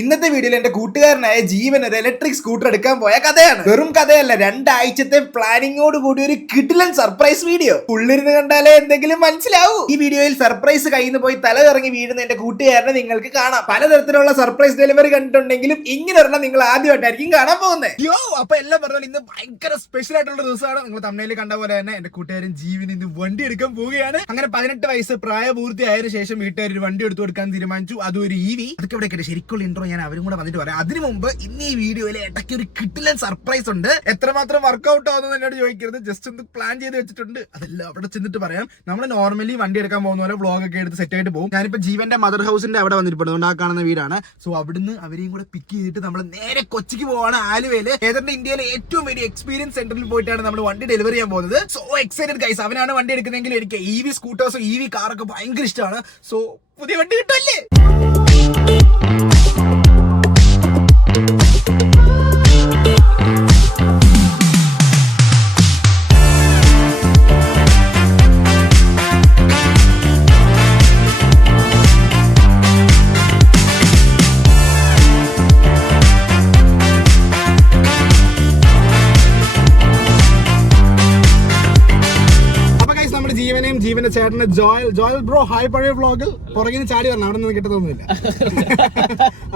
ഇന്നത്തെ വീഡിയോയിൽ എന്റെ കൂട്ടുകാരനായ ജീവൻ ഒരു ഇലക്ട്രിക് സ്കൂട്ടർ എടുക്കാൻ പോയ കഥയാണ്. വെറും കഥയല്ല, 2 ആഴ്ചത്തെ പ്ലാനിങ്ങോട് കൂടി ഒരു കിടിലൻ സർപ്രൈസ് വീഡിയോ. ഉള്ളിരുന്ന് കണ്ടാലേ എന്തെങ്കിലും മനസ്സിലാവൂ. ഈ വീഡിയോയിൽ സർപ്രൈസ് കയ്യിൽ നിന്ന് പോയി തല ഇറങ്ങി വീഴുന്ന എന്റെ കൂട്ടുകാരനെ നിങ്ങൾക്ക് കാണാം. പലതരത്തിലുള്ള സർപ്രൈസ് ഡെലിവറി കണ്ടിട്ടുണ്ടെങ്കിലും ഇങ്ങനെ ഒരെണ്ണം നിങ്ങൾ ആദ്യമായിട്ടായിരിക്കും കാണാൻ പോകുന്നത്. അപ്പൊ എല്ലാം പറഞ്ഞാൽ ഇന്ന് ഭയങ്കര സ്പെഷ്യൽ ആയിട്ടുള്ള ദിവസമാണ്. നിങ്ങൾ തമിഴിൽ കണ്ട പോലെ തന്നെ എന്റെ കൂട്ടുകാരൻ ജീവൻ ഇന്ന് വണ്ടി എടുക്കാൻ പോവുകയാണ്. അങ്ങനെ 18 വയസ്സ് പ്രായപൂർത്തിയായതിനു ശേഷം വീട്ടുകാർ ഒരു വണ്ടി എടുത്തു കൊടുക്കാൻ തീരുമാനിച്ചു. അതും ഒരു EV. അതൊക്കെ ഇവിടെ ശരിക്കുള്ള ഇൻട്രോ ഞാൻ അവരും കൂടെ വന്നിട്ട് പറയാം. അതിനു മുമ്പ് ഇന്ന് ഈ വീഡിയോയിൽ ഇടയ്ക്ക് ഒരു കിട്ടിലൻ സർപ്രൈസ് ഉണ്ട്. എത്രമാത്രം വർക്ക്ഔട്ട് ആവുന്നത് എന്നോട് ചോദിക്കരുത്. ജസ്റ്റ് ഒന്ന് പ്ലാൻ ചെയ്ത് വെച്ചിട്ടുണ്ട്. അതെല്ലാം അവിടെ ചെന്നിട്ട് പറയാം. നമ്മൾ നോർമലി വണ്ടി എടുക്കാൻ പോകുന്ന പോലെ വ്ളോഗ് ഒക്കെ എടുത്ത് സെറ്റ് ആയിട്ട് പോകും. ഞാനിപ്പോ ജീവന്റെ മദർ ഹൗസിന്റെ അവിടെ വന്നിട്ടുണ്ട്. ആ കാണുന്ന വീടാണ്. സോ അവിടുന്ന് അവരെയും കൂടെ പിക്ക് ചെയ്തിട്ട് നമ്മൾ നേരെ കൊച്ചിക്ക് പോവാണ്. ആലുവയില് ഏതാണ്ട് ഇന്ത്യയിലെ ഏറ്റവും വലിയ എക്സ്പീരിയൻസ് സെന്ററിൽ പോയിട്ടാണ് നമ്മൾ വണ്ടി ഡെലിവറി ചെയ്യാൻ പോകുന്നത്. So excited guys. അവനാണ് വണ്ടി എടുക്കുന്നതെങ്കിൽ എനിക്ക് EV സ്കൂട്ടേഴ്സും EV കാറൊക്കെ ഭയങ്കര ഇഷ്ടമാണ്. സോ പുതിയ വണ്ടി കിട്ടുമല്ലേ? ജീവന്റെ ചേട്ടന് ജോയൽ ബ്രോ ഹായ്. പഴയ വ്ളോഗിൽ പുറകിന് ചാടി വരണം. അവിടെ നിന്ന് കിട്ടത്തൊന്നുമില്ല.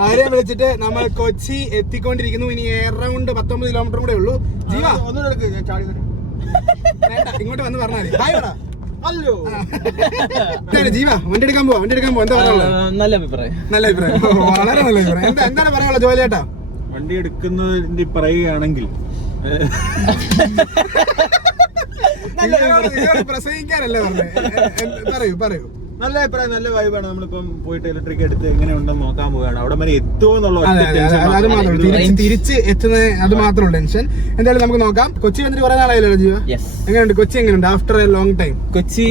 ആരെയും വിളിച്ചിട്ട് നമ്മൾ കൊച്ചി എത്തിക്കൊണ്ടിരിക്കുന്നു. ഇനി എറൗണ്ട് 19 കിലോമീറ്റർ കൂടെ ഉള്ളൂ. ജീവ ഇങ്ങോട്ട് വന്ന് പറഞ്ഞാൽ ഹായ് പറ. ജീവ വണ്ടി എടുക്കാൻ പോവാ. എന്താ പറയാനുള്ളത്? നല്ല അഭിപ്രായം. വളരെ നല്ല അഭിപ്രായം. എന്താണ് പറയാനുള്ളത് ജോയൽ ചേട്ടാ? വണ്ടി എടുക്കുന്നതിന്റെ പറയുകയാണെങ്കിൽ പ്രസംഗിക്കാനല്ലേ പറഞ്ഞത്? പറയൂ. നല്ല അഭിപ്രായം, നല്ല വൈബാണ്. നമ്മളിപ്പം പോയിട്ട് ഇലക്ട്രിക് എടുത്ത് എങ്ങനെ ഉണ്ടെന്ന് നോക്കാൻ പോവുകയാണ്. അവിടെ വരെ എത്തുമോ എന്നുള്ള അത് മാത്രമേ തിരിച്ച് എത്തുന്ന അത് മാത്രമേ ടെൻഷൻ. എന്തായാലും നമുക്ക് നോക്കാം. കൊച്ചി വന്നിട്ട് കുറെ നാളായല്ലോ ജീവ. എങ്ങനെയുണ്ട് കൊച്ചി? എങ്ങനെയുണ്ട് after A long time? Kochi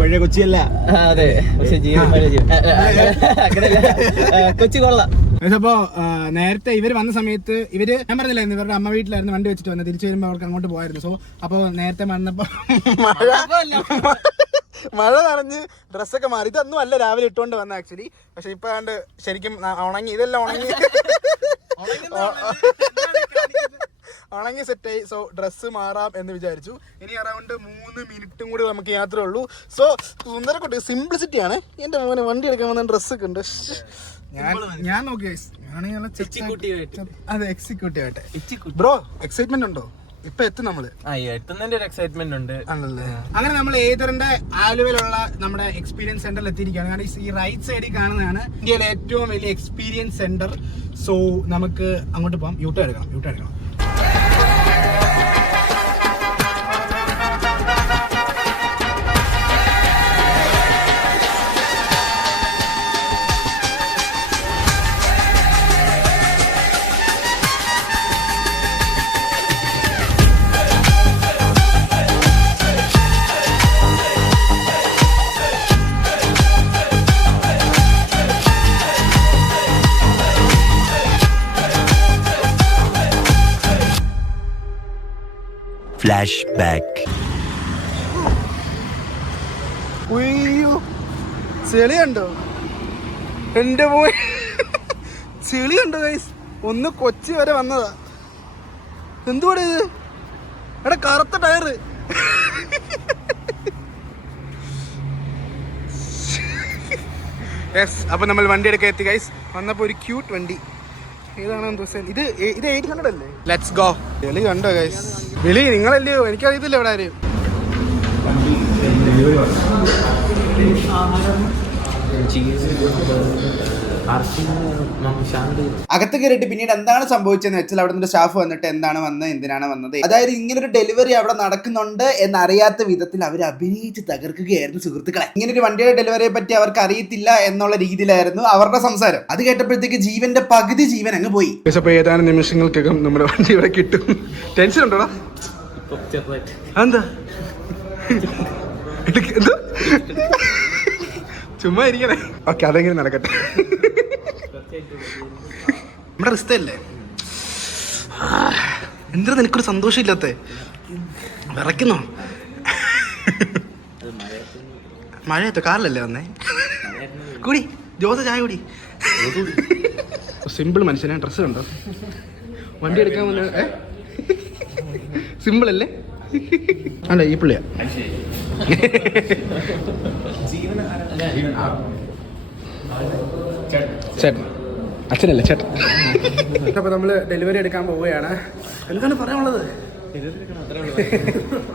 പഴയ കൊച്ചിയല്ല. അതെ, പക്ഷെ കൊച്ചി കൊള്ളാം. അപ്പോ നേരത്തെ ഇവര് വന്ന സമയത്ത് ഞാൻ പറഞ്ഞില്ലായിരുന്നു ഇവരുടെ അമ്മ വീട്ടിലായിരുന്നു വണ്ടി വെച്ചിട്ട് വന്നത്. തിരിച്ചു വരുമ്പോ അവർക്ക് അങ്ങോട്ട് പോയായിരുന്നു. സോ അപ്പൊ നേരത്തെ വന്നപ്പോ മഴ നനഞ്ഞ് ഡ്രസ്സൊക്കെ മാറി. ഇതൊന്നും അല്ല രാവിലെ ഇട്ടുകൊണ്ട് വന്ന ആക്ച്വലി. പക്ഷെ ഇപ്പൊ കണ്ട് ശരിക്കും ഉണങ്ങി. ഇതെല്ലാം ഉണങ്ങി സെറ്റായി. സോ ഡ്രസ്സ് മാറാം എന്ന് വിചാരിച്ചു. ഇനി അറൗണ്ട് 3 മിനിറ്റും കൂടി നമുക്ക് യാത്ര ഉള്ളൂ. സോ സുന്ദരക്കുട്ടി സിംപ്ലിസിറ്റി ആണ്. എന്റെ മോനെ വണ്ടി എടുക്കാൻ വന്ന ഡ്രസ്സൊക്കെ ഉണ്ട്. ഞാൻ നോക്കി അതെ എക്സിക്യൂട്ടീവ് ആയിട്ട്. ബ്രോ എക്സൈറ്റ്മെന്റ് ഉണ്ടോ? ഇപ്പൊ എത്തും നമ്മള്. എത്തുന്നതിന്റെ ഒരു എക്സൈറ്റ്മെന്റ് ഉണ്ട്. ആണല്ലേ? അങ്ങനെ നമ്മൾ ഏതറിന്റെ ആലുവയിലുള്ള നമ്മുടെ എക്സ്പീരിയൻസ് സെന്ററിൽ എത്തിയിരിക്കുകയാണ്. കാരണം ഈ റൈറ്റ് സൈഡിൽ കാണുന്നതാണ് ഇന്ത്യയിലെ ഏറ്റവും വലിയ എക്സ്പീരിയൻസ് സെന്റർ. സോ നമുക്ക് അങ്ങോട്ട് പോകാം. യൂട്ടേൺ എടുക്കണം. ഫ്ലാഷ്ബാക്ക്. ചെളിയുണ്ടോ? എന്റെ പോയി ചെളിയുണ്ടോ ഗൈസ്? ഒന്ന് കൊച്ചി വരെ വന്നതാ. എന്തുകൂടെ ഇത്? എടാ കറുത്ത ടയറ്. യെസ്, അപ്പൊ നമ്മൾ വണ്ടി എടുക്കാൻ എത്തി ഗൈസ്. വന്നപ്പോ ഒരു ക്യൂട്ട് വണ്ടി. ഏതാണെന്ന് ദിവസം ഇത് 800 അല്ലേ? Let's go. വെളി കണ്ടോ ഗൈസ്? വെളി നിങ്ങളല്ലയോ? എനിക്കറിയത്തില്ല ഇവിടെ ആരെയും. അകത്ത് കയറിയിട്ട് പിന്നീട് എന്താണ് സംഭവിച്ചതെന്ന് വെച്ചാൽ അവിടെ നിന്ന് സ്റ്റാഫ് വന്നിട്ട് എന്തിനാണ് വന്നത്, അതായത് ഇങ്ങനൊരു ഡെലിവറി അവിടെ നടക്കുന്നുണ്ട് എന്നറിയാത്ത വിധത്തിൽ അവർ അഭിനയിച്ച് തകർക്കുകയായിരുന്നു സുഹൃത്തുക്കളെ. ഇങ്ങനൊരു വണ്ടിയുടെ ഡെലിവറിയെ പറ്റി അവർക്ക് അറിയത്തില്ല എന്നുള്ള രീതിയിലായിരുന്നു അവരുടെ സംസാരം. അത് കേട്ടപ്പോഴത്തേക്ക് ജീവന്റെ പകുതി ജീവൻ അങ്ങ് പോയി. ഏതാനും നിമിഷങ്ങൾക്കകം നമ്മുടെ വണ്ടി ഇവിടെ കിട്ടും. ടെൻഷൻ ഉണ്ടോടാ? എന്താ ചുമ്മാ ഇരിക്കണേ. ഓക്കെ, അതെങ്കിലും നടക്കട്ടെ. നമ്മുടെ റിസ്ത അല്ലേ? എന്താ നിനക്കൊരു സന്തോഷം ഇല്ലാത്ത? വിറയ്ക്കുന്നോ? മഴയത്തോ? കാറിലല്ലേ വന്നേ? കൂടി ജോസ ചായ കൂടി. സിമ്പിൾ മനുഷ്യനാ. ഡ്രസ്സ് കണ്ടോ? വണ്ടി എടുക്കാൻ വന്ന സിമ്പിൾ അല്ലേ? അല്ല ഈ പുള്ളിയാ. ചേട്ടൻ, അച്ഛനല്ലേ ചേട്ടൻ. അപ്പോൾ നമ്മൾ ഡെലിവറി എടുക്കാൻ പോവുകയാണ്. എന്താണ് പറയാനുള്ളത്?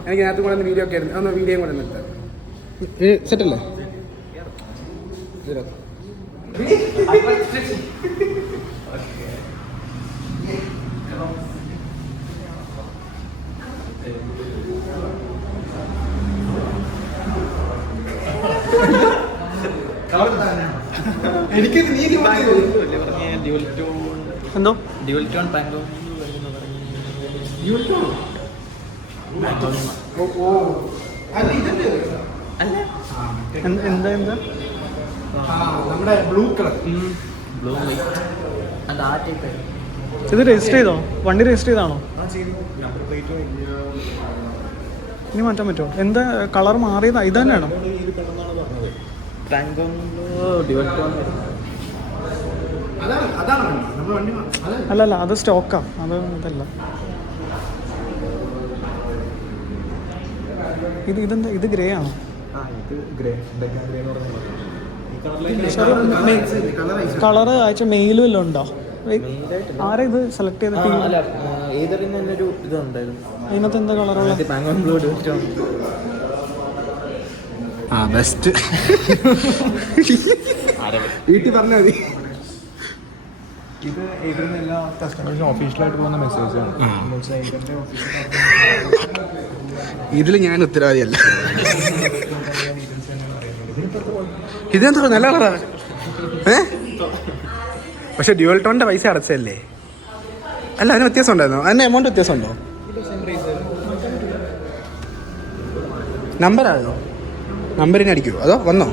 എനിക്ക് നേരത്തെ കൂടെ വീഡിയോ ഒക്കെ ആയിരുന്നു. ഒന്ന് വീഡിയോ കൂടെ നിർത്താം. സെറ്റല്ലേ? എനിക്ക് എന്തോ ഡ്യുവൽ ടോൺ പാങ്കോ എന്താ എന്താ നമ്മുടെ ബ്ലൂ കളർ. ബ്ലൂ വൈറ്റ് അത് ആ ടൈപ്പ്. ഇത് രജിസ്റ്റർ ചെയ്തോ? വണ്ടി രജിസ്റ്റർ ചെയ്താണോ? ഇനി മാറ്റാൻ പറ്റുമോ? എന്താ കളർ മാറിയതാ? ഇത് തന്നെയാണോ? Panko dual tone. അല്ലല്ല, അത് സ്റ്റോക്കാ. അത് ഇതല്ല. ഇതെന്താ? ഇത് ഗ്രേ ആണോ? കളർ അയച്ച മെയിലും എല്ലാം ഉണ്ടോ? ആരാ ഇത് സെലക്ട് ചെയ്ത? ഏതൊരു ഇതുണ്ടായിരുന്നു. അതിനകത്ത് എന്താ കളറുള്ള? Panko blue dual tone. ആ ബെസ്റ്റ്. വീട്ടിൽ പറഞ്ഞാൽ മതി. ഇത് ഇതിന് എല്ലാ കസ്റ്റമേഴ്സും ഒഫീഷ്യലായിട്ട് പോകുന്ന മെസ്സേജാണ്. ഇതിൽ ഞാൻ ഉത്തരവാദിയല്ല. ഇതെന്താ നല്ല കളറാ? പക്ഷെ ഡ്യുവൽ ടോണിന്റെ പൈസ അടച്ചല്ലേ? അല്ല, അതിന് വ്യത്യാസം ഉണ്ടായിരുന്നോ? അതിന് എമൗണ്ട് വ്യത്യാസം ഉണ്ടോ? നമ്പറാണോ? നമ്പറിന് അടിക്കുമോ അതോ വന്നോ?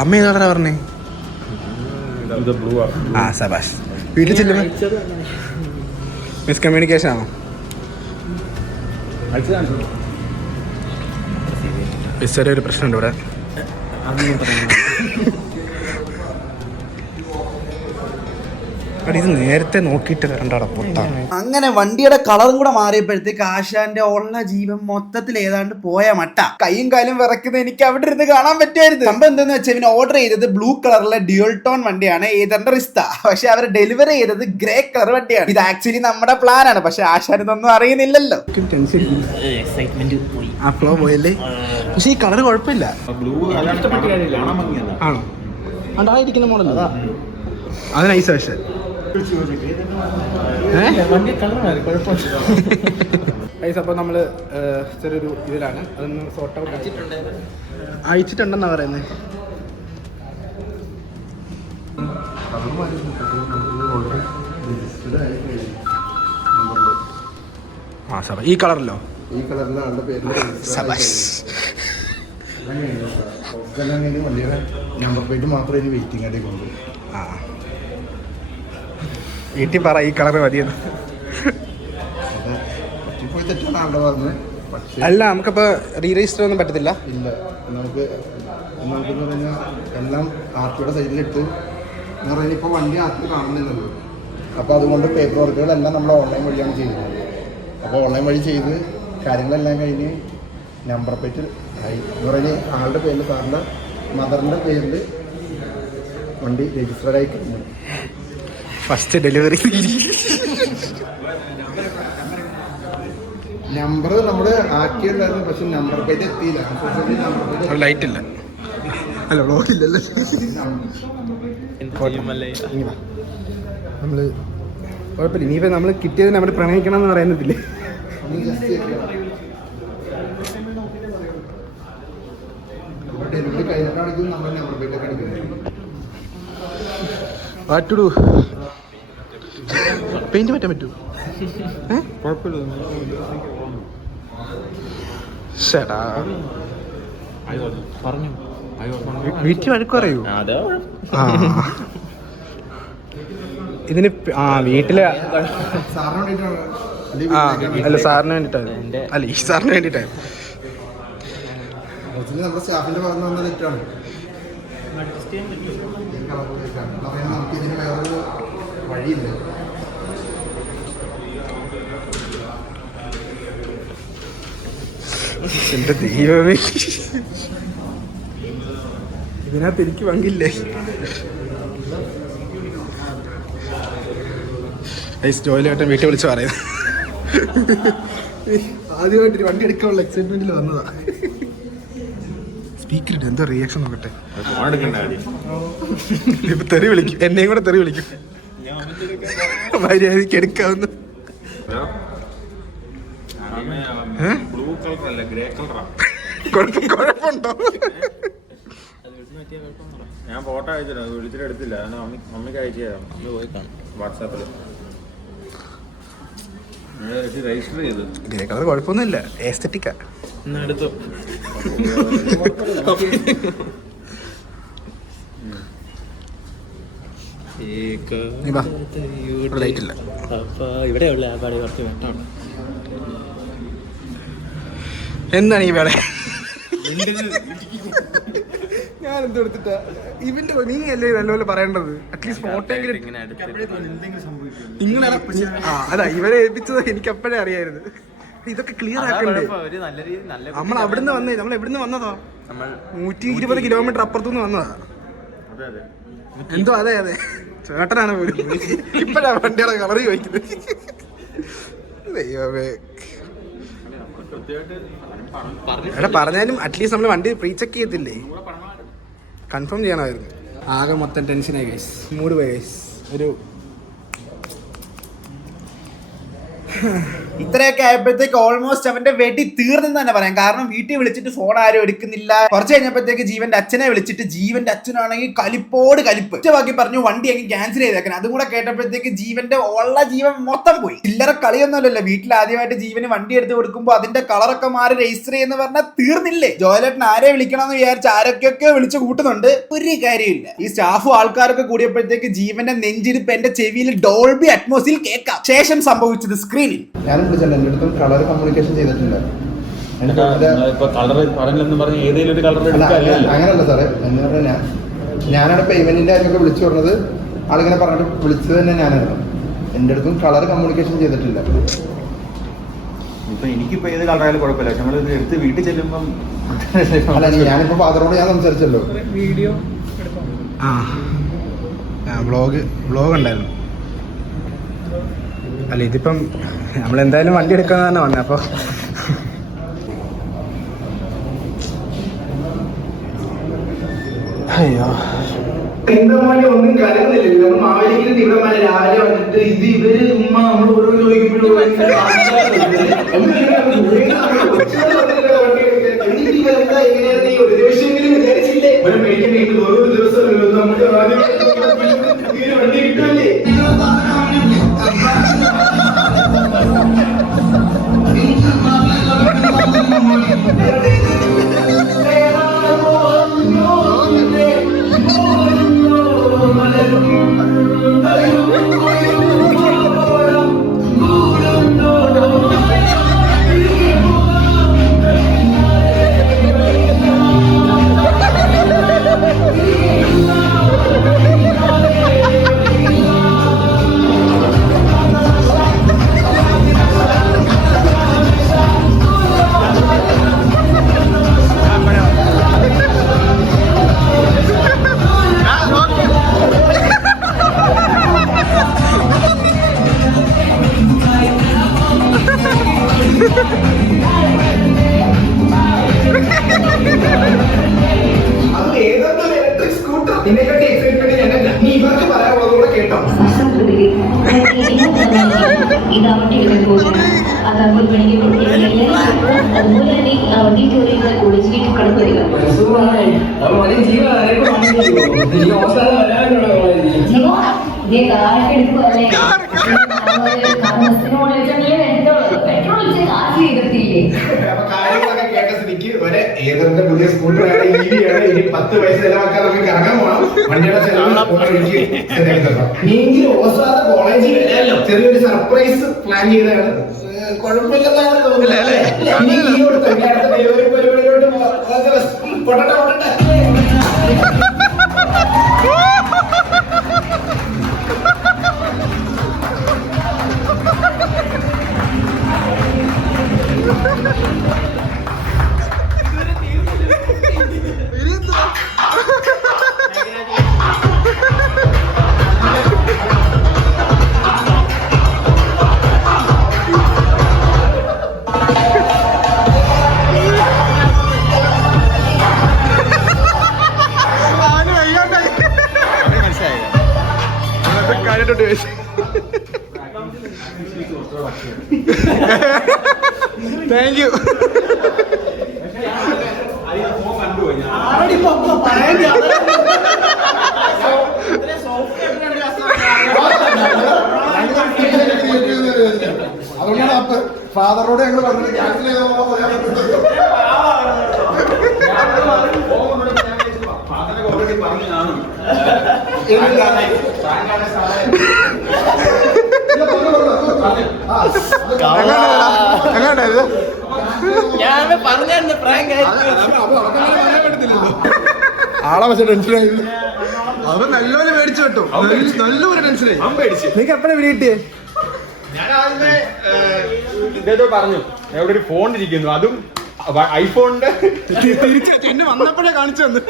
അമ്മ ഏത് കളറാ പറഞ്ഞേ? ആ സബാഷ്. വീട്ടിൽ ചെല്ലുമ്പോൾ മിസ്കമ്മ്യൂണിക്കേഷൻ ആണോ? ഒരു പ്രശ്നമുണ്ട് ഇവിടെ. ഇത് നേരത്തെ നോക്കിയിട്ട് വരണ്ടാടാ പൊട്ടാണ്. അങ്ങനെ വണ്ടിയുടെ കളറും കൂടെ മാറിയപ്പോഴത്തേക്ക് ആശാന്റെ ഉള്ള ജീവൻ മൊത്തത്തിൽ ഏതാണ്ട് പോയ മട്ട. കൈയും കാലും വിറക്കുന്നത് എനിക്ക് അവിടെ ഇരുന്ന് കാണാൻ പറ്റുമായിരുന്നു. സംഭവം എന്താന്ന് വെച്ചാൽ ഇവന് ഓർഡർ ചെയ്തത് ബ്ലൂ കളറിലെ ഡ്യുവൽ ടോൺ വണ്ടിയാണ്, ഏതാണ്ട് റിസ്ത. പക്ഷെ അവർ ഡെലിവറി ചെയ്തത് ഗ്രേ കളർ വണ്ടിയാണ്. ഇത് ആക്ച്വലി നമ്മുടെ പ്ലാൻ ആണ്, പക്ഷെ ആശാൻ ഇതൊന്നും അറിയുന്നില്ലല്ലോ. ആ ഫ്ലോ പോയല്ലേ? പക്ഷെ ഈ കളർ കുഴപ്പമില്ല. ആണോ? അതായിരിക്കുന്ന മോഡൽ അത് നൈസ്. പക്ഷെ അപ്പോൾ നമ്മൾ ചെറിയൊരു ഇതിലാണ്. അതൊന്ന് സോർട്ട് ഔട്ട് അയച്ചിട്ടുണ്ടെന്നാ പറയുന്നത്. ആ സാർ ഈ കളറിലോ? ഈ കളറിലാണ് ആളുടെ പേരിൽ വണ്ടിയുടെ നമ്പർ പ്ലേറ്റ് മാത്രമേ ഇനി വെയിറ്റിംഗ് ആയിട്ട് കൊണ്ടുപോകും. ആ വീട്ടിൽ പറ ഈ കളർ മതിയെന്ന്. പോയി തെറ്റാണ് ആളുടെ പറഞ്ഞത്. പക്ഷേ അല്ല, നമുക്കപ്പോൾ റീ രജിസ്റ്റർ ഒന്നും പറ്റത്തില്ല. ഇല്ല, നമുക്കെന്ന് പറഞ്ഞാൽ എല്ലാം ആർട്ടിയുടെ സൈഡിലിട്ട് എന്ന് പറഞ്ഞാൽ ഇപ്പോൾ വണ്ടി ആർട്ടി കാണുന്നില്ലല്ലോ. അപ്പോൾ അതുകൊണ്ട് പേപ്പർ വർക്കുകളെല്ലാം നമ്മൾ ഓൺലൈൻ വഴിയാണ് ചെയ്യുന്നത്. അപ്പോൾ ഓൺലൈൻ വഴി ചെയ്ത് കാര്യങ്ങളെല്ലാം കഴിഞ്ഞ് നമ്പർ പ്ലേറ്റ് ആയി എന്ന് പറഞ്ഞാൽ ആളുടെ പേരിൽ, സാറിൻ്റെ മദറിൻ്റെ പേരിൽ വണ്ടി രജിസ്റ്റർഡ് ആയി കഴിഞ്ഞു. ഫസ്റ്റ് ഡെലിവറി നമ്പർ നമ്മൾ ആക്കിയുണ്ടായിരുന്നു, പക്ഷെ നമ്പർ പ്ലേറ്റ് എത്തിയില്ല. ലൈറ്റ് ഇല്ല. അല്ല ബ്ലോക്കില്ലല്ലോ. നമ്മൾ കുഴപ്പമില്ല. ഇനിയിപ്പോൾ നമ്മൾ കിട്ടിയത് നമ്മൾ പ്രണയിക്കണം എന്ന് പറയുന്നതില്ലേ? ഡെലിവറി കഴിഞ്ഞിട്ടാണെങ്കിൽ നമ്മൾ നമ്പർ പ്ലേറ്റ് ഒക്കെ എടുക്കുന്നത്. വാട്ടുടു പെയിന്റ് പറ്റാൻ പറ്റുമോ? ചേട്ടാ വീട്ടിൽ വഴക്ക് പറയൂ. ഇതിന് വീട്ടില് സാറിന് വേണ്ടിയിട്ടാണ്. അല്ല സാറിന് വേണ്ടിയിട്ടാണ്. അല്ല ഈ സാറിന് വേണ്ടിയിട്ടാണ്. നമ്മുടെ സ്റ്റാഫിന്റെ ഭാഗത്ത് വന്ന തെറ്റാണ്. നമുക്ക് ഇതിന് വേറൊരു വഴിയില്ല. എന്റെ ദൈവമേ, ഇതിനകത്ത് എനിക്ക് പങ്കില്ലേ? ജോയിലായിട്ട് വീട്ടിൽ വിളിച്ച് പറയുന്നത് ആദ്യമായിട്ട് വണ്ടി എടുക്കാനുള്ള എക്സൈറ്റ്മെന്റിൽ വന്നതാ. സ്പീക്കർ ഇട്ട് എന്താ റിയാക്ഷൻ നോക്കട്ടെ. ഇപ്പൊ തെറി വിളിക്കും, എന്നെയും കൂടെ തെറി വിളിക്കും. മര്യാദക്ക് എടുക്കാവുന്ന കുഴപ്പമുണ്ടോ? ഞാൻ ഫോട്ടോ അയച്ചില്ല, വിളിച്ചിട്ട് എടുത്തില്ല. മമ്മിക്ക് അയച്ചു തരാം, വാട്സാപ്പിൽ രജിസ്റ്റർ ചെയ്ത്. ഗ്രേ കളർ കുഴപ്പമൊന്നുമില്ല, എസ്തെറ്റിക്കാ. എടുത്തു. ലൈറ്റ് ഇല്ല. ഇവിടെയുള്ള ആ പാടി കുറച്ച് വെട്ടാണ്. എന്താണ് ഈ വേള? ഞാൻ എന്ത് എടുത്തിട്ടാ ഇവന്റെ നീ അല്ലേ നല്ലപോലെ പറയേണ്ടത്. അറ്റ്ലീസ്റ്റ് ഫോട്ടോയെങ്കിലും നിങ്ങൾ അതാ ഇവരെ ഏൽപ്പിച്ചത് എനിക്ക് അപ്പോഴേ അറിയായിരുന്നു. ഇതൊക്കെ ക്ലിയർ ആക്കണ്ടേ? നമ്മൾ അവിടുന്ന് വന്നേ, നമ്മൾ എവിടുന്ന് വന്നതാ? 120 കിലോമീറ്റർ അപ്പുറത്തുനിന്ന് വന്നതാ. എന്തോ അതെ അതെ ചേട്ടനാണ് പോലും. ഇപ്പഴാ വണ്ടിയുടെ കളർ ചോദിക്കുന്നത്. ദൈവമേ, എടാ പറഞ്ഞാലും അറ്റ്ലീസ്റ്റ് നമ്മൾ വണ്ടി പ്രീ ചെക്ക് ചെയ്യത്തില്ലേ? കൺഫേം ചെയ്യണമായിരുന്നു. ആകെ മൊത്തം ടെൻഷനായി ഗൈസ്, മൂഡ് പോയി ഗൈസ്. ഒരു ഇത്രയൊക്കെ ആയപ്പോഴത്തേക്ക് ഓൾമോസ്റ്റ് അവന്റെ വെടി തീർന്നെന്ന് തന്നെ പറയാം. കാരണം വീട്ടിൽ വിളിച്ചിട്ട് ഫോൺ ആരും എടുക്കുന്നില്ല. കുറച്ച് കഴിഞ്ഞപ്പോഴത്തേക്ക് ജീവന്റെ അച്ഛനെ വിളിച്ചിട്ട് ജീവന്റെ അച്ഛനാണെങ്കിൽ കലിപ്പോട് കലിപ്പ് ബാക്കി പറഞ്ഞു വണ്ടി അങ്ങ് ക്യാൻസൽ ചെയ്തേക്കാൻ. അതും കൂടെ കേട്ടപ്പോഴത്തേക്ക് ജീവന്റെ ഉള്ള ജീവൻ മൊത്തം പോയി. ചില്ലറ കളിയൊന്നുമല്ലല്ലോ. വീട്ടിൽ ആദ്യമായിട്ട് ജീവന് വണ്ടി എടുത്ത് കൊടുക്കുമ്പോൾ അതിന്റെ കളറൊക്കെ മാറി രജിസ്റ്റർ ചെയ്യുന്ന പറഞ്ഞാൽ തീർന്നില്ലേ? ജോയലേട്ടൻ ആരെ വിളിക്കണമെന്ന് വിചാരിച്ച് ആരൊക്കെയൊക്കെ വിളിച്ച് കൂട്ടുന്നുണ്ട്, ഒരു കാര്യമില്ല. ഈ സ്റ്റാഫും ആൾക്കാരൊക്കെ കൂടിയപ്പോഴത്തേക്ക് ജീവന്റെ നെഞ്ചിരിപ്പ് എന്റെ ചെവിയിൽ ഡോൾബി അറ്റ്മോസിൽ കേൾക്കാം. ശേഷം സംഭവിച്ചത് സ്ക്രീനിൽ ഞാനും വിളിച്ചിട്ടുണ്ട്, എൻ്റെ അടുത്തും കളർ കമ്മ്യൂണിക്കേഷൻ ചെയ്തിട്ടുണ്ട്. അങ്ങനല്ല സാറേ, എന്ന് പറഞ്ഞാൽ ഞാനാണ് പേയ്മെന്റിന്റെ കാര്യമൊക്കെ വിളിച്ചു പറഞ്ഞത്. ആളിങ്ങനെ പറഞ്ഞിട്ട് വിളിച്ചത് തന്നെ ഞാനായിരുന്നു. എൻ്റെ അടുത്തും കളർ കമ്മ്യൂണിക്കേഷൻ ചെയ്തിട്ടില്ല. ഇപ്പൊ എനിക്കിപ്പോ ഏത് കളറായാലും കുഴപ്പമില്ല, പക്ഷെ നമ്മൾ എടുത്ത് വീട്ടിൽ ചെല്ലുമ്പം അല്ല, ഞാനിപ്പോ ഫാദറോട് ഞാൻ സംസാരിച്ചല്ലോ. വ്ളോഗ് ഉണ്ടായിരുന്നു. അല്ല ഇതിപ്പം നമ്മളെന്തായാലും വണ്ടി എടുക്കാന്ന് തന്നെ വന്നേ. അപ്പോൾ അയ്യോ ഒന്നും കലങ്ങുന്നില്ല. നമ്മൾ മാവേലിക്കുന്ന തീവ്രന്മാരെ രാവിലെ വന്നിട്ട് ഇത് ഇവര് ഉമ്മ നമ്മൾ ഓരോ ചോദിക്കുമ്പോഴും എങ്ങനെയാണ് ഈ ഒരു ദിവസമെങ്കിലും വിചാരിച്ചില്ലേ? ഒരു മേടിക്കാൻ ഓരോ ദിവസം നമുക്ക് വണ്ടി കിട്ടുമല്ലേ? ഏതൊക്കെ പുതിയ സ്കൂട്ടറാണ്, EV-ആണ്, ഇനി 10 പൈസ ചെലവാക്കാൻ നമുക്ക് കറങ്ങാൻ പോകണം. വണ്ടിയുടെ ചെലവിൽ ഓസാദ കോളേജിൽ ചെറിയൊരു സർപ്രൈസ് പ്ലാൻ ചെയ്തതാണ്. കുഴപ്പമില്ലെന്നാണ് തോന്നുന്നത് അല്ലേ? ഇനി ഈ ഒരു കല്യാണത്തിന്റെ പരിപാടിയിലോട്ട് പൊട്ടട്ടെ. വായിലിട്ടോട്ട് വെച്ച്. Thank you. അതുകൊണ്ടാണ് അപ്പൊ ഫാദറോട് ഞങ്ങൾ പറഞ്ഞത് ക്യാൻസൽ ചെയ്തോ പറയാൻ എങ്ങോട്ടായത്? ആളെ പക്ഷെ ടെൻഷനായിരുന്നു. അവൻ നല്ലപോലെ മേടിച്ചു കേട്ടോ, നല്ലപോലെ ടെൻഷനായി. നിങ്ങൾക്ക് എപ്പോഴാണ് വീട് കിട്ടിയേ? ഞാൻ ആദ്യമേ ഇതേതോ പറഞ്ഞു എവിടെ ഒരു ഫോൺ ഇരിക്കുന്നു, അതും ഐഫോണിന്റെ തിരിച്ചു എന്നെ വന്നപ്പോഴേ കാണിച്ചു തന്നു.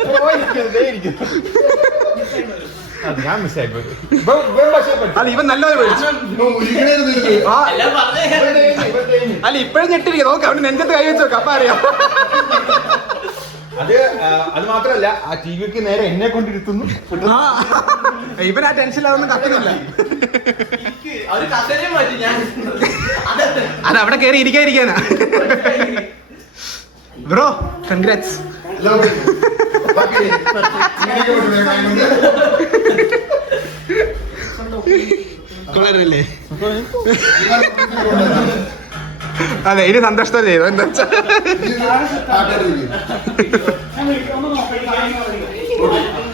ഞാൻ മിസ്സായിപ്പോയി. അല്ല ഇവൻ നല്ലപോലെ മേടിച്ചു. അല്ല ഇപ്പഴും ഞെട്ടിരിക്കും. നോക്ക് അവിടെ നെഞ്ചത്ത് കൈ വെച്ച് നോക്കാം, അപ്പൊ അറിയാം. അത് മാത്രല്ല ആ ടി വിക്ക് നേരെ എന്നെ കൊണ്ടിരുത്തുന്നു. ഇവൻ ആ ടെൻഷനിലൊന്നും കത്തുന്നില്ല. അത് അവിടെ കയറി ഇരിക്കാനാ. Bro congrats. കൊള്ളാരല്ലേ? അതെ ഇനി സന്തോഷത്തോടെ ചെയ്തു. എന്താ വെച്ചാ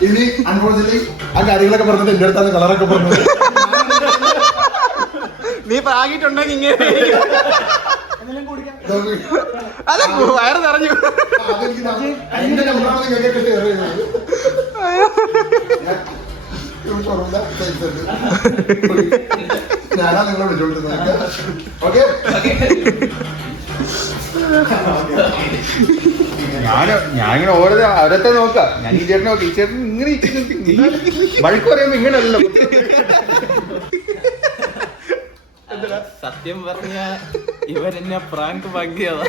ഇനി അൺഫോർച്യുനേറ്റ്ലി ആ കാര്യങ്ങളൊക്കെ പറഞ്ഞിട്ട് എന്റെ അടുത്താണ് കളറൊക്കെ പറഞ്ഞത്. നീ പ്രാഗിട്ടുണ്ടെങ്കിൽ ഇങ്ങനെ അതെ വയറ് നിറഞ്ഞു. എന്റെ നമ്പറാണ് നിങ്ങൾക്ക് ഷെയർ ചെയ്യുന്നത്. ഞാനാ നിങ്ങളെ വിളിച്ചോണ്ടിരുന്നത്. ഓക്കെ ഞാനിങ്ങനെ ഓരോ അവരത്തെ നോക്കാം. ഞാൻ ഈ ചേട്ടനെ നോക്കാം, ഈ ചേട്ടൻ ഇങ്ങനെ വഴക്ക് പറയുമ്പോ ഇങ്ങനെയല്ലോ. സത്യം പറഞ്ഞ ഇവരെന്നെ പ്രാങ്ക് പങ്കിയതാ.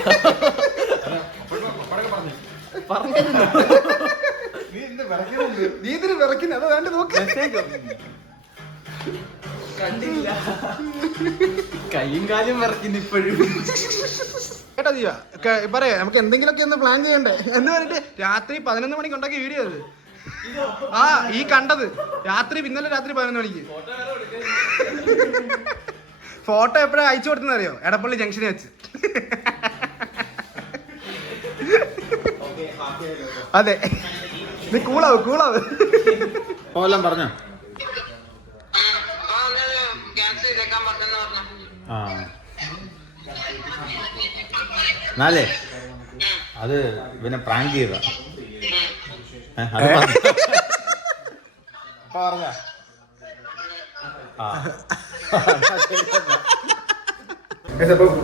നീ ഇതിന് വിറയ്ക്കുന്നത് അത് വേണ്ട നോക്ക്. കണ്ടില്ല, കൈയും കാലും വിറയ്ക്കുന്നു ഇപ്പോഴും. കേട്ടോ ജീവ പറയാ, നമുക്ക് എന്തെങ്കിലുമൊക്കെ ഒന്ന് പ്ലാൻ ചെയ്യണ്ടേ എന്ന് പറഞ്ഞിട്ട് രാത്രി 11 മണിക്ക് ഉണ്ടാക്കിയ വീഡിയോ അത്. ആ ഈ കണ്ടത് ഇന്നലെ രാത്രി 11 മണിക്ക്. ഫോട്ടോ എപ്പോഴാ അയച്ചു കൊടുത്തെന്ന് അറിയോ? എടപ്പള്ളി ജംഗ്ഷനിൽ വെച്ച്. അതെ നീ കൂളാവ്. എല്ലാം പറഞ്ഞോ? ആ എന്നാലേ അത് ഇവനെ പ്രാങ്ക് ചെയ്താ. പറഞ്ഞ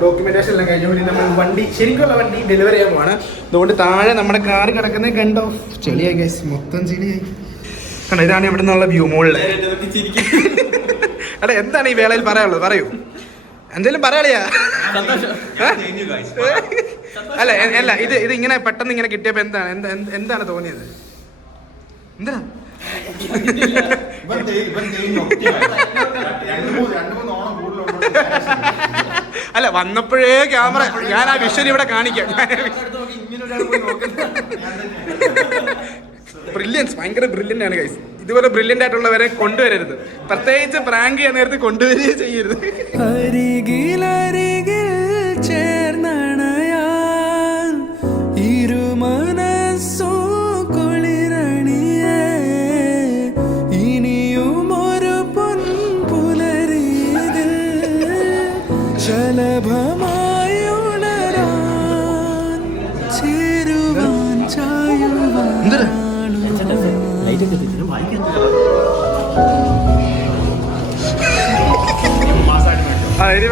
ഡോക്യുമെന്റേഷൻ എല്ലാം കഴിഞ്ഞു. നമ്മൾ വണ്ടി ശരിക്കുള്ള വണ്ടി ഡെലിവറി ചെയ്യാൻ പോവാണ്. അതുകൊണ്ട് താഴെ നമ്മുടെ കാറ് കിടക്കുന്നത് കണ്ടോ? ചെളിയായി ഗൈസ്, മൊത്തം ചെളിയായി. കണ്ടോ, ഇതാണ് ഇവിടെ നിന്നുള്ള വ്യൂ മുകളിൽ. അല്ല എന്താണ് ഈ വേളയിൽ പറയാനുള്ളത്? പറയൂ, എന്തേലും പറയാളിയാ. അല്ല ഇത് ഇങ്ങനെ പെട്ടെന്ന് ഇങ്ങനെ കിട്ടിയപ്പോ എന്താണ് തോന്നിയത്? എന്താ അല്ല വന്നപ്പോഴേ ക്യാമറ, ഞാൻ ആ വിഷ്വൽ ഇവിടെ കാണിക്കാം. ബ്രില്യൻസ്, ഭയങ്കര ബ്രില്യൻ്റ് ആണ് ഗൈസ്. ഇതുപോലെ ബ്രില്യൻ്റ് ആയിട്ടുള്ളവരെ കൊണ്ടുവരരുത്, പ്രത്യേകിച്ച് പ്രാങ്ക് ചെയ്യാൻ നേരത്തെ കൊണ്ടുവരികയും ചെയ്യരുത്.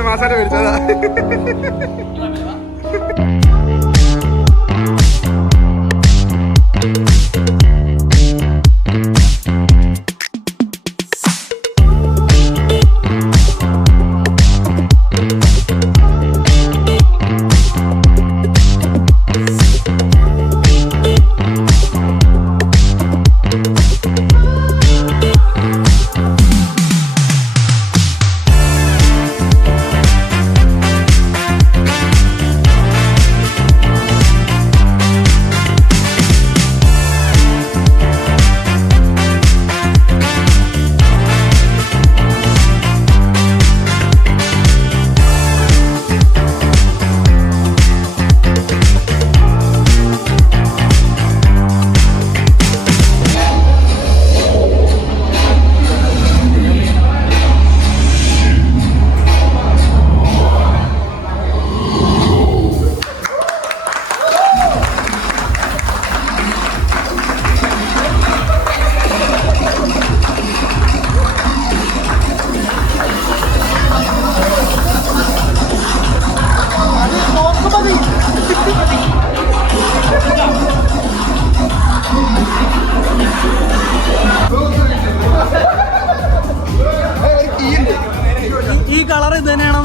മാസായിട്ട് വരിച്ചതാ.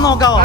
നോക്കാവോ?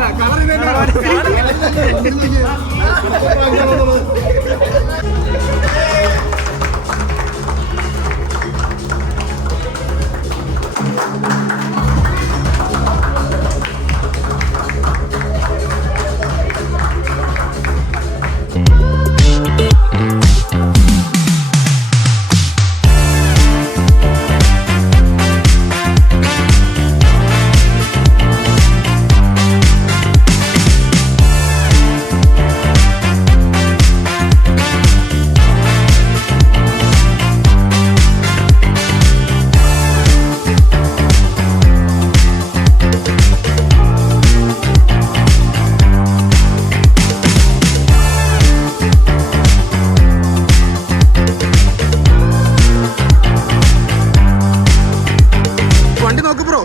വണ്ടി നോക്ക് ബ്രോ,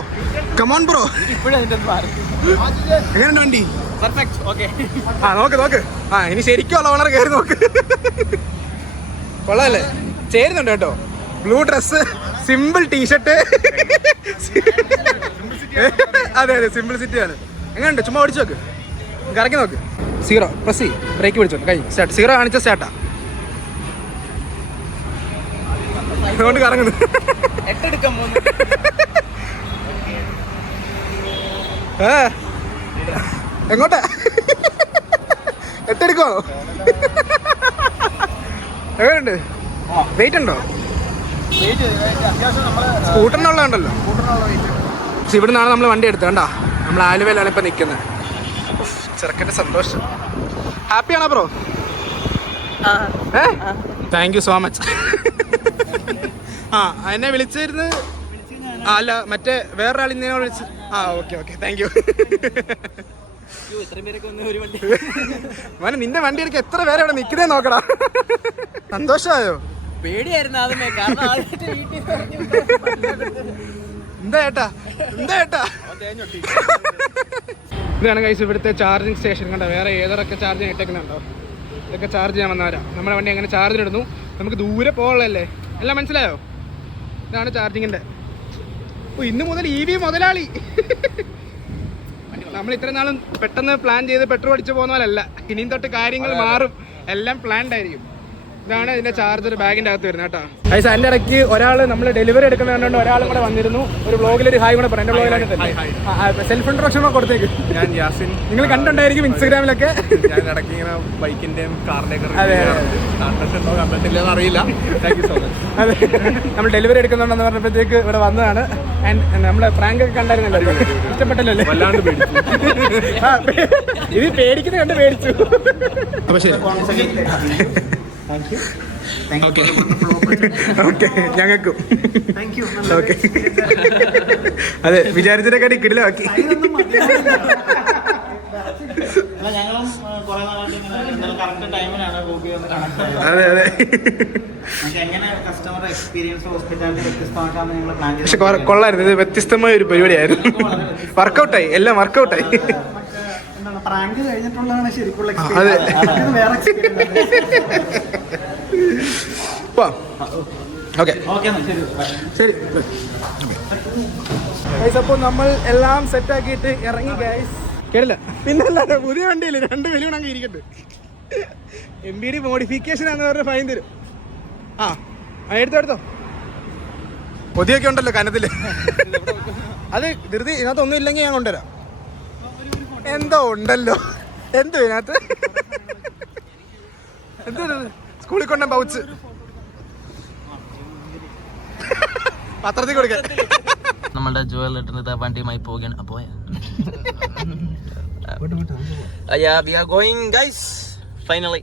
കമോൺ ബ്രോ. എങ്ങനെയുണ്ട് വണ്ടി? പെർഫെക്റ്റ്. ഓക്കെ. ആ നോക്ക്. ആ ഇനി ശരിക്കുള്ള ഓണർ കയറി നോക്ക്. കൊള്ളാല്ലേ? ചേരുന്നുണ്ട് കേട്ടോ. Blue dress, simple T-shirt. അതെ സിംപ്ലിസിറ്റി ആണ്. എങ്ങനെയുണ്ട്? ചുമ്മാ ഓടിച്ചു നോക്ക്, കറക്കി നോക്ക്. 0 പ്രസ് ചെയ്യ്, ബ്രേക്ക് പിടിച്ചോക്ക്, കൈ സ്റ്റാർട്ട്. 0 കാണിച്ച സ്റ്റാർട്ടാ. അതുകൊണ്ട് കറങ്ങുന്നു. 8 എടുക്കാൻ പോകുന്നു. എങ്ങോട്ടാ? 8 എടുക്കോ? എങ്ങനെയുണ്ട്? വെയിറ്റ് ഉണ്ടോ? സ്കൂട്ടറിനുള്ളതുണ്ടല്ലോ. പക്ഷെ ഇവിടെ നിന്നാണ് നമ്മൾ വണ്ടി എടുത്തത്. കണ്ടാ, നമ്മൾ ആലുവയിലാണ് ഇപ്പം നിൽക്കുന്നത്. ചെറുക്കൻ്റെ സന്തോഷം. ഹാപ്പിയാണോ bro? Thank you so much. ആ എന്നെ വിളിച്ചിരുന്ന്. അല്ല മറ്റേ വേറൊരാൾ ഇന്നെ വിളിച്ച്. Okay thank you. മോനെ നിന്റെ വണ്ടി എടുക്കാൻ എത്ര പേരെ ഇവിടെ നിൽക്കുന്നേ നോക്കടാ. സന്തോഷമായോ? പേടിയായിരുന്നു ആദ്യമേ, കാരണം ആദ്യമായിട്ട് വീട്ടിൽ എന്താ ഏട്ടാ? ഇതാണ് കൈസ് ഇവിടുത്തെ ചാർജിങ് സ്റ്റേഷൻ. കണ്ടോ, വേറെ ഏതൊക്കെ ചാർജിങ് ഇട്ടേക്കുന്നുണ്ടോ? ഇതൊക്കെ ചാർജ് ചെയ്യാൻ വന്നവരാ. നമ്മുടെ വണ്ടി അങ്ങനെ ചാർജിലിടുന്നു. നമുക്ക് ദൂരെ പോകാനുള്ളതല്ലേ, എല്ലാം മനസ്സിലായോ? ഇതാണ് ചാർജിങ്ങിൻ്റെ. ഇന്ന് മുതൽ EV മുതലാളി. നമ്മൾ ഇത്ര നാളും പെട്ടെന്ന് പ്ലാൻ ചെയ്ത് പെട്രോൾ അടിച്ചു പോകുന്ന പോലല്ല. ഇനിയും തൊട്ട് കാര്യങ്ങൾ മാറും, എല്ലാം പ്ലാൻഡ് ആയിരിക്കും. ഇതാണ് ഇതിന്റെ ചാർജർ ബാഗിന്റെ അകത്ത് വരുന്നത് കേട്ടോ. ഗൈസ് അതിന്റെ ഇടയ്ക്ക് ഒരാൾ നമ്മൾ ഡെലിവറി എടുക്കുന്ന കണ്ടുകൊണ്ട് ഒരാളും കൂടെ വന്നിരുന്നു. ഒരു വ്ളോഗിൽ ഒരു ഹായ് കൂടെ പറയാം. എന്റെ വ്ളോഗിലായിട്ട് സെൽഫ് ഇൻട്രൊഡക്ഷൻ ഒക്കെ കൊടുത്തേക്ക്. ഞാൻ യാസിൻ. നിങ്ങൾ കണ്ടുണ്ടായിരിക്കും ഇൻസ്റ്റാഗ്രാമിലൊക്കെ. ഞാൻ ഇടയ്ക്ക് ഇങ്ങനെ ബൈക്കിന്റെയും കാറിന്റെയും അറിയില്ല. Thank you so much. അതെ, നമ്മൾ ഡെലിവറി എടുക്കുന്നുണ്ടെന്ന് പറഞ്ഞപ്പോഴത്തേക്ക് ഇവിടെ വന്നതാണ്. ആൻഡ് നമ്മളെ പ്രാങ്ക് ഒക്കെ കണ്ടായിരുന്നല്ലോ, ഇഷ്ടപ്പെട്ടല്ലോ? വല്ലാണ്ട് പേടിച്ചു. ഇത് പേടിക്കുന്ന കണ്ട് പേടിച്ചു. അപ്പൊ ശരി, ഓക്കെ ഞങ്ങൾക്കും ഓക്കെ. അതെ, വിചാരിച്ചതിനെക്കാട്ടി കിടിലമാക്കി. അതെ പക്ഷെ കൊള്ളായിരുന്നു. ഇത് വ്യത്യസ്തമായ ഒരു പരിപാടിയായിരുന്നു. വർക്കൗട്ടായി, എല്ലാം വർക്കൗട്ടായി. അതെ, ശരി. അപ്പോൾ നമ്മൾ എല്ലാം സെറ്റ് ആക്കിയിട്ട് ഇറങ്ങി ഗൈസ്. കേട്ടില്ല? പിന്നല്ലാതെ പുതിയ വണ്ടിയില്ല, 2 വലിയ അങ്ങ് ഇരിക്കട്ടെ. MBD മോഡിഫിക്കേഷൻ ആണെന്ന് പറഞ്ഞ ഫൈൻ തരും. എടുത്തോ. പൊതിയൊക്കെ ഉണ്ടല്ലോ കനത്തില്. അത് ധൃതി ഇതിനകത്തൊന്നും ഇല്ലെങ്കിൽ ഞാൻ കൊണ്ടുവരാം. എന്തോ ഉണ്ടല്ലോ, എന്തോ ഇതിനകത്ത്. എന്തോ സ്കൂളിൽ കൊണ്ട പൗച്ച് പത്രത്തിൽ കൊടുക്കാൻ. നമ്മളുടെ ജുവലിട്ട് വണ്ടിയുമായി പോവുകയാണ്. We are going guys. Finally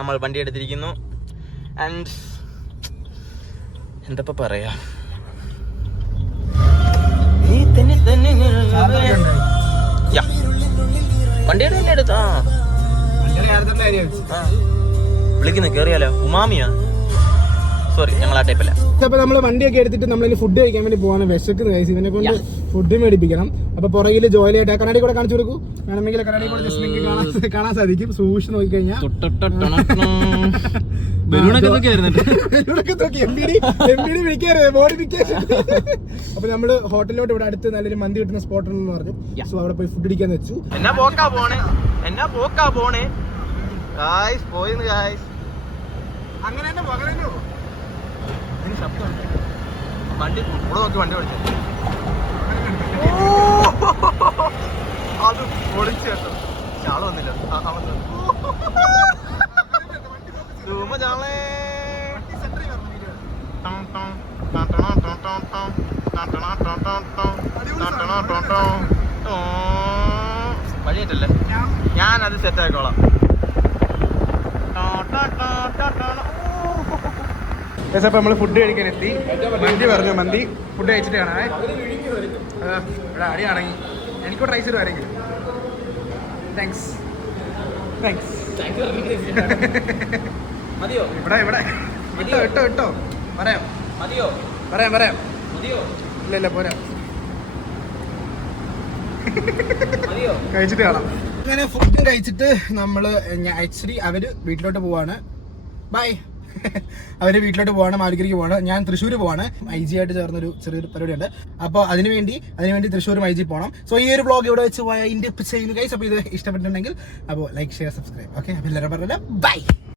നമ്മൾ വണ്ടി എടുത്തിരിക്കുന്നു. ആൻഡ് എന്താ പറയാ, വണ്ടിയുടെ തന്നെ എടുത്താ വിളിക്കുന്നു. കേറിയാലോ? ഉമാമിയാ? സോറി ഞങ്ങൾ ആ ടൈപ്പല്ല. അപ്പൊ നമ്മള് വണ്ടിയൊക്കെ എടുത്തിട്ട് നമ്മളിനി ഫുഡ് കഴിക്കാൻ വേണ്ടി പോവാണ്. വിശക്കുന്ന കൈസ്, ഇവനെ കൊണ്ട് ഫുഡ് മേടിപ്പിക്കണം. അപ്പൊ പുറകില് ജോലിയായിട്ട് കണ്ണാടി കൂടെ കാണിച്ചു കൊടുക്കൂ. വേണമെങ്കിൽ കണ്ണാടി കൂടെ ജസ്റ്റ് നിങ്ങൾക്ക് കാണാൻ സാധിക്കും. സൂക്ഷിച്ച് നോക്കിക്കഴിഞ്ഞാൽ അപ്പൊ നമ്മള് ഹോട്ടലിലോട്ട് ഇവിടെ അടുത്ത് നല്ലൊരു മന്തി കിട്ടുന്ന സ്പോട്ട് ഉണ്ടെന്ന് പറഞ്ഞു. സോ അവിടെ പോയി ഫുഡ് അടിക്കാൻ വെച്ചു. എന്നാ പോക്കാ പോണേ ഗായ്സ് പോയിന്ന് ഗായ്സ്. അങ്ങനെ തന്നെ പകരല്ലോ. വണ്ടി ഇവിടെ നോക്കി വണ്ടി ഓടിച്ചു. അത് പൊളിച്ചു കേട്ടോ. ആള് വന്നില്ല. വഴിയേറ്റല്ലേ, ഞാനത് സെറ്റ് ആയിക്കോളാം. അപ്പൊ നമ്മള് ഫുഡ് കഴിക്കാൻ എത്തി. മന്തി പറഞ്ഞു, മന്തി ഫുഡ് കഴിച്ചിട്ട് കാണാം. ഇവിടെ അടിയാണെങ്കിൽ എനിക്കോട്ട് റൈസ് ഇടുവാരെങ്കിലും. താങ്ക്സ്. മതിയോ? ഇവിടെ ഇട്ടോ പറയാം. മതിയോ? പറയാം മതിയോ? ഇല്ല പോരാ. മതിയോ? കഴിച്ചിട്ട് കാണാം. അങ്ങനെ ഫുഡ് കഴിച്ചിട്ട് നമ്മള് ആക്ച്വലി അവര് വീട്ടിലോട്ട് പോവാണ്. ബൈ. അവര് വീട്ടിലോട്ട് പോവാണ്, മാലിക്കരിക്ക് പോവാണ്. ഞാൻ തൃശ്ശൂർ പോവാണ്. IG ആയിട്ട് ചേർന്നൊരു ചെറിയൊരു പരിപാടിയുണ്ട്. അപ്പോൾ അതിനുവേണ്ടി തൃശ്ശൂർ IG പോകണം. സോ ഈ ഒരു വ്ളോഗ് ഇവിടെ വെച്ച് ഇൻഡ് ചെയ്യുന്നു ഗൈസ്. അപ്പോൾ ഇത് ഇഷ്ടപ്പെട്ടിട്ടുണ്ടെങ്കിൽ അപ്പോൾ ലൈക്ക്, ഷെയർ, സബ്സ്ക്രൈബ്. ഓക്കെ, അപ്പോൾ എല്ലാവരും പറഞ്ഞാൽ ബൈ.